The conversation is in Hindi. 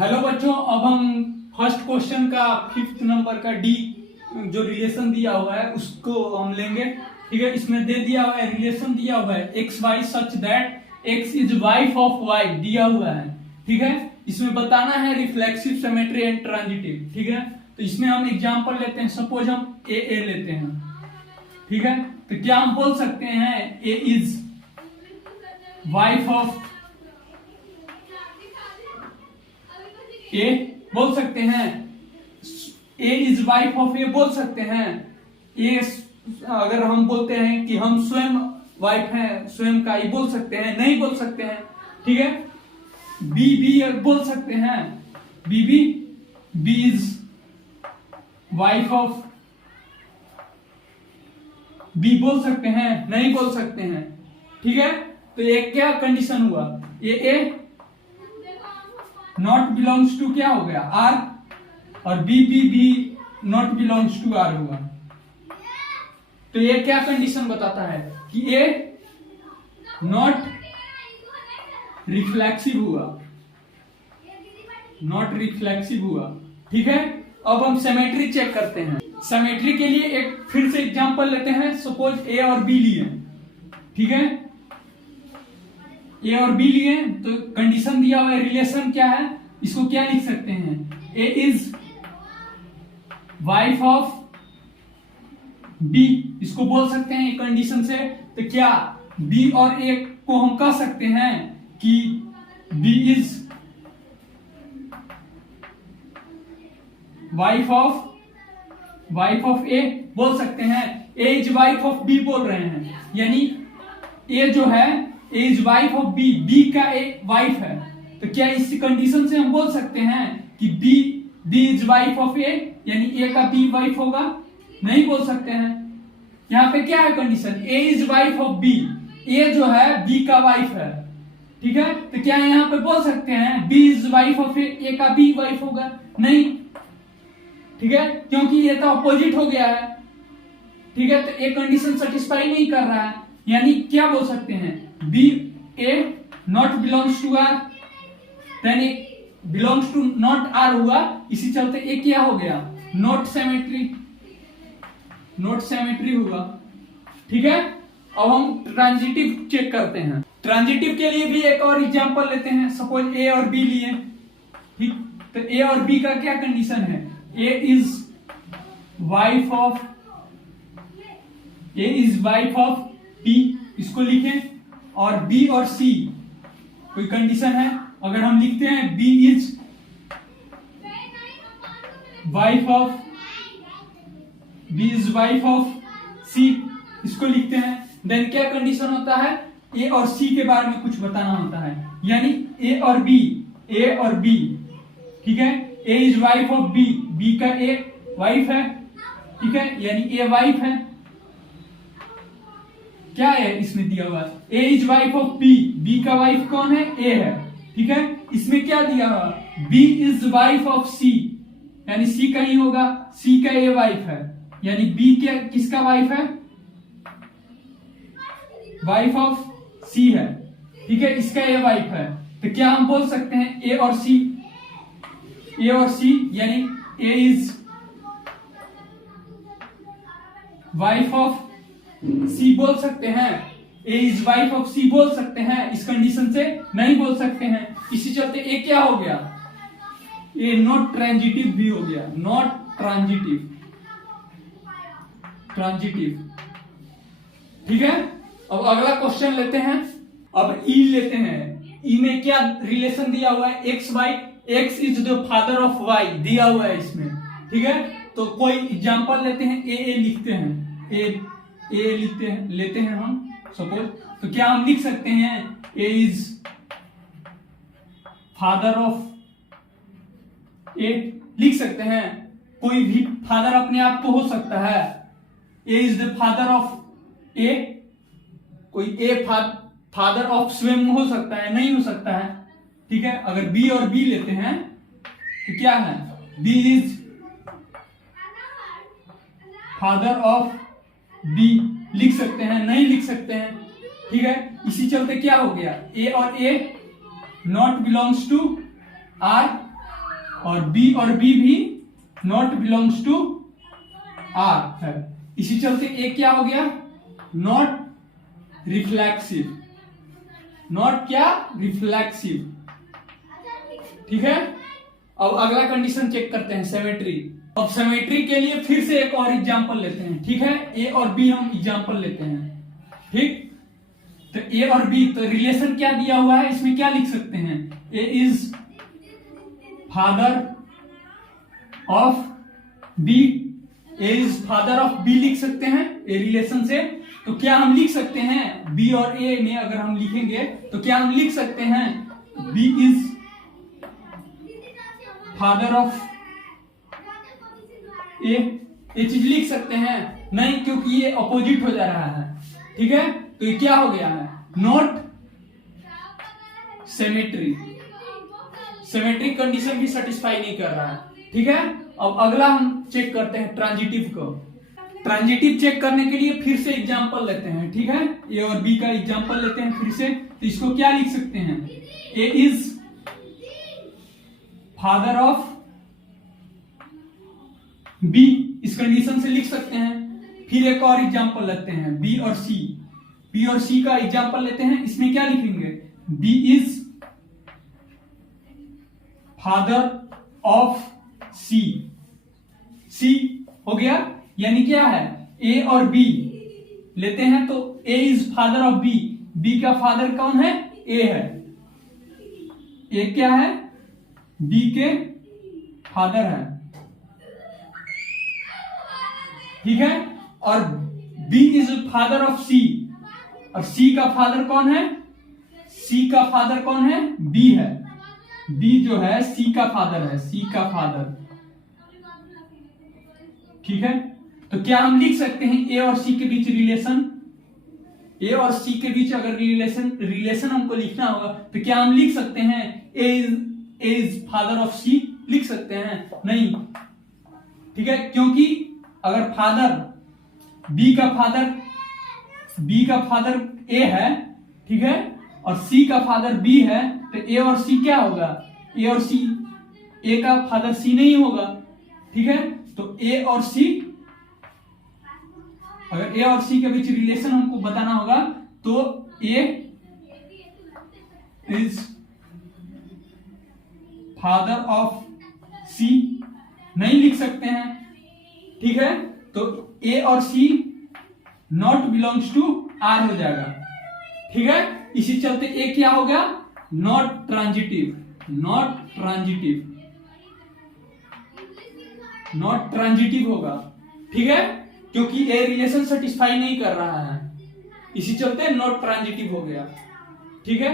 हेलो बच्चों, अब हम फर्स्ट क्वेश्चन का 5th नंबर का डी जो रिलेशन दिया हुआ है उसको हम लेंगे। ठीक है, इसमें दे दिया हुआ है, रिलेशन दिया हुआ है X Y such that X is wife of Y दिया हुआ है। ठीक है, इसमें बताना है रिफ्लेक्सिव सिमेट्री एंड ट्रांजिटिव। ठीक है, तो इसमें हम एग्जांपल लेते हैं। सपोज हम ए लेते हैं। ठीक है, तो क्या हम बोल सकते हैं A is wife of A, बोल सकते हैं A is wife of A, बोल सकते हैं ए। अगर हम बोलते हैं कि हम स्वयं वाइफ हैं, स्वयं का, ये बोल सकते हैं? नहीं बोल सकते हैं। ठीक है, बी बोल सकते हैं B is wife of B, बोल सकते हैं? नहीं बोल सकते हैं। ठीक है, तो ये क्या कंडीशन हुआ? ए नॉट बिलोंग्स टू क्या हो गया? आर, और B not belongs to R हुआ। तो ये क्या कंडीशन बताता है कि ए नॉट रिफ्लेक्सिव हुआ, नॉट रिफ्लेक्सिव हुआ। ठीक है, अब हम सिमेट्री चेक करते हैं। सिमेट्री के लिए एक फिर से एग्जांपल लेते हैं। सपोज ए और बी लिए। ठीक है, ए और बी लिए तो कंडीशन दिया हुआ है, रिलेशन क्या है, इसको क्या लिख सकते हैं? A is wife of B, इसको बोल सकते हैं कंडीशन से। तो क्या बी और ए को हम कह सकते हैं कि B is wife of A, बोल सकते हैं? A is wife of B बोल रहे हैं, यानी ए जो है A is wife of B, B का ए वाइफ है। तो क्या इस कंडीशन से हम बोल सकते हैं कि बी इज वाइफ ऑफ ए, यानी ए का बी वाइफ होगा? नहीं बोल सकते हैं। यहाँ पे क्या है condition? A is wife of B, A जो है बी का वाइफ है। ठीक है, तो क्या यहाँ पे बोल सकते हैं बी इज वाइफ ऑफ ए का बी वाइफ होगा? नहीं। ठीक है, क्योंकि ये तो अपोजिट हो गया है। ठीक है, तो ए कंडीशन सेटिस्फाई नहीं कर रहा है, यानी क्या बोल सकते हैं? B A not belongs to R, then A belongs to not R हुआ। इसी चलते ए क्या हो गया? नॉट सिमेट्री हुआ। ठीक है, अब हम ट्रांजिटिव चेक करते हैं। ट्रांजिटिव के लिए भी एक और एग्जांपल लेते हैं। सपोज ए और बी लिए। ठीक, तो ए और बी का क्या कंडीशन है? A is wife of B, इसको लिखें। और बी और सी कोई कंडीशन है, अगर हम लिखते हैं बी इज वाइफ ऑफ सी, इसको लिखते हैं। देन क्या कंडीशन होता है? ए और सी के बारे में कुछ बताना होता है, यानी ए और बी। ठीक है, A is wife of B, B का ए वाइफ है। ठीक है, यानी ए वाइफ है। क्या है इसमें दिया हुआ? A is wife of B, B का वाइफ कौन है? ए है। ठीक है, इसमें क्या दिया हुआ? बी इज वाइफ ऑफ सी, यानी सी का ही होगा, सी का ए वाइफ है, यानी बी क्या किसका वाइफ है? वाइफ ऑफ सी है। ठीक है, इसका ए वाइफ है। तो क्या हम बोल सकते हैं ए और सी, यानी ए इज वाइफ ऑफ सी बोल सकते हैं? ए इज वाइफ ऑफ सी बोल सकते हैं? इस कंडीशन से नहीं बोल सकते हैं। इसी चलते ए क्या हो गया? ए नॉट ट्रांजिटिव भी हो गया, नॉट ट्रांजिटिव। ठीक है, अब अगला क्वेश्चन लेते हैं। अब ई लेते हैं। ई में क्या रिलेशन दिया हुआ है? X Y, X is the father of Y दिया हुआ है इसमें। ठीक है, तो कोई एग्जांपल लेते हैं। ए लिखते हैं, ए लेते हैं हम सपोज। तो क्या हम लिख सकते हैं ए इज फादर ऑफ ए, लिख सकते हैं? कोई भी फादर अपने आप को हो सकता है। A is the father of ए, कोई ए फादर ऑफ स्वयं हो सकता है? नहीं हो सकता है। ठीक है, अगर बी और बी लेते हैं तो क्या है? B is father of B, लिख सकते हैं? नहीं लिख सकते हैं। ठीक है, इसी चलते क्या हो गया? ए और ए नॉट बिलोंग्स टू आर, और बी भी नॉट बिलोंग्स टू आर है। इसी चलते ए क्या हो गया, नॉट रिफ्लेक्सिव, नॉट क्या, रिफ्लेक्सिव। ठीक है, अब अगला कंडीशन चेक करते हैं, सिमेट्री। अब सिमेट्री के लिए फिर से एक और एग्जांपल लेते हैं। ठीक है, ए और बी हम एग्जांपल लेते हैं। ठीक, तो ए और बी, तो रिलेशन क्या दिया हुआ है, इसमें क्या लिख सकते हैं, A is father of B, A is father of B लिख सकते हैं ए रिलेशन से। तो क्या हम लिख सकते हैं, बी और ए में अगर हम लिखेंगे तो क्या हम लिख सकते हैं, बी इज फादर ऑफ ए, ये चीज लिख सकते हैं? नहीं, क्योंकि ये अपोजिट हो जा रहा है। ठीक है, तो ये क्या हो गया है, नॉट सिमेट्री, सिमेट्रिक कंडीशन भी सेटिस्फाई नहीं कर रहा है। ठीक है, अब अगला हम चेक करते हैं ट्रांजिटिव को। ट्रांजिटिव चेक करने के लिए फिर से एग्जांपल लेते हैं। ठीक है, ए और बी का एग्जांपल लेते हैं फिर से। तो इसको क्या लिख सकते हैं, A is father of B, इस कंडीशन से लिख सकते हैं। फिर एक और एग्जांपल लेते हैं, बी और सी, बी और सी का एग्जांपल लेते हैं। इसमें क्या लिखेंगे, बी इज फादर ऑफ सी, सी हो गया। यानी क्या है, ए और बी लेते हैं तो A is father of B, B का फादर कौन है, ए है, ए क्या है, बी के फादर है। ठीक है, और बी इज फादर ऑफ सी, और सी का फादर कौन है, सी का फादर कौन है, बी है, बी जो है सी का फादर है, सी का फादर। ठीक है, तो क्या हम लिख सकते हैं ए और सी के बीच रिलेशन, ए और सी के बीच अगर रिलेशन हमको लिखना होगा तो क्या हम लिख सकते हैं ए इज फादर ऑफ सी, लिख सकते हैं? नहीं। ठीक है, क्योंकि अगर फादर बी का फादर ए है, ठीक है, और सी का फादर बी है, तो ए और सी क्या होगा, ए और सी, ए का फादर सी नहीं होगा। ठीक है, तो ए और सी, अगर ए और सी के बीच रिलेशन हमको बताना होगा तो ए इज फादर ऑफ सी नहीं लिख सकते हैं। ठीक है, तो ए और सी नॉट बिलोंग्स टू आर हो जाएगा। ठीक है, इसी चलते ए क्या हो गया, not transitive, not transitive, not transitive होगा। ठीक है, क्योंकि ए रिलेशन सेटिस्फाई नहीं कर रहा है, इसी चलते नॉट ट्रांजिटिव हो गया। ठीक है।